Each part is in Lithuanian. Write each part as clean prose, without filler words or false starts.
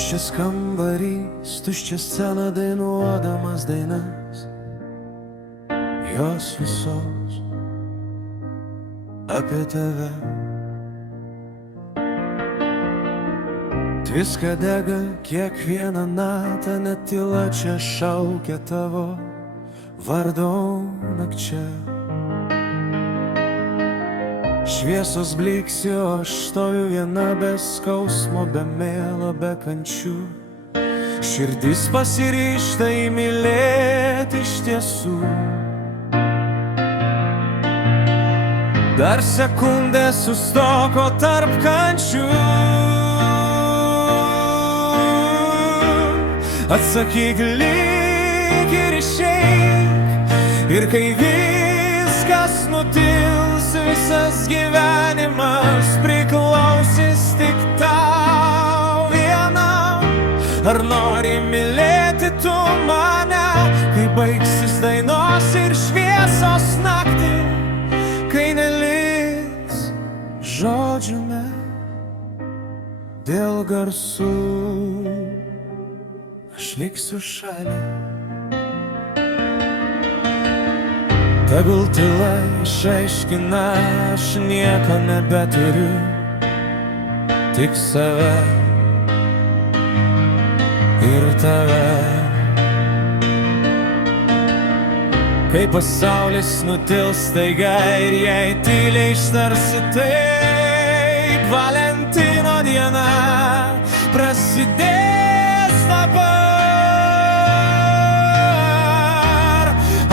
Tuščias kambarys, tuščia scena dainuodamas dainas, jos visos apie tave. Tviska dega kiekvieną natą, net tyla čia šaukia tavo vardo nakčia. Šviesos blyksi, o aš stoviu viena be skausmo, be mėlo, be kančių. Širdis pasiryžta įmylėti iš tiesų. Dar sekundę sustoko tarp kančių. Atsakyk lyg ir išeik, ir kai viskas nutils, visas gyvenimas priklausys tik tau vienam. Ar nori mylėti tu mane, kai baigsis dainos ir šviesos naktį, kai neliks žodžių dėl garsų, aš liksiu šalia. Tegul tyla išaiškina, aš nieko nebeturiu, tik save ir tave. Kai pasaulis nutils staiga ir jei tyliai ištarsi taip, Valentino diena prasidės dabar.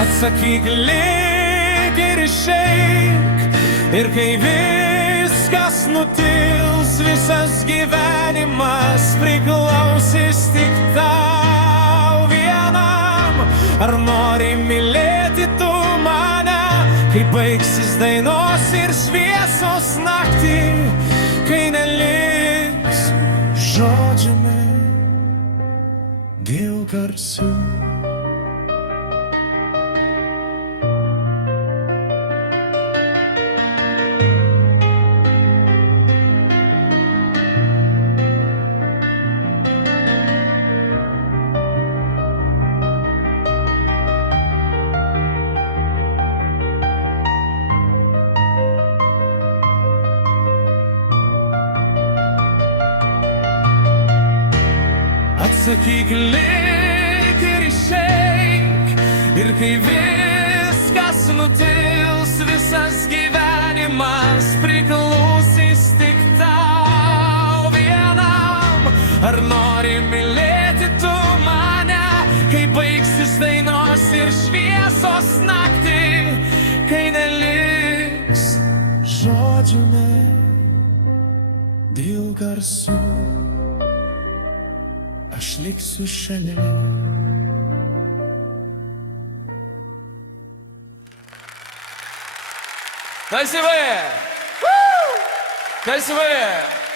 Atsakyk lyg ir išeik, ir kai viskas nutils, visas gyvenimas priklausys tik tau vienam. Ar nori mylėti tu mane, kai baigsis dainos ir šviesos naktį, kai neliks žodžių dėl garsų. Atsakyk lyg ir išeik, ir kai viskas nutils, visas gyvenimas priklausys tik tau vienam. Ar nori mylėti tu mane, kai baigsis dainos ir šviesos naktį, kai neliks žodžių dėl garsų, aš liksiu šalia. Красивые! Красивые!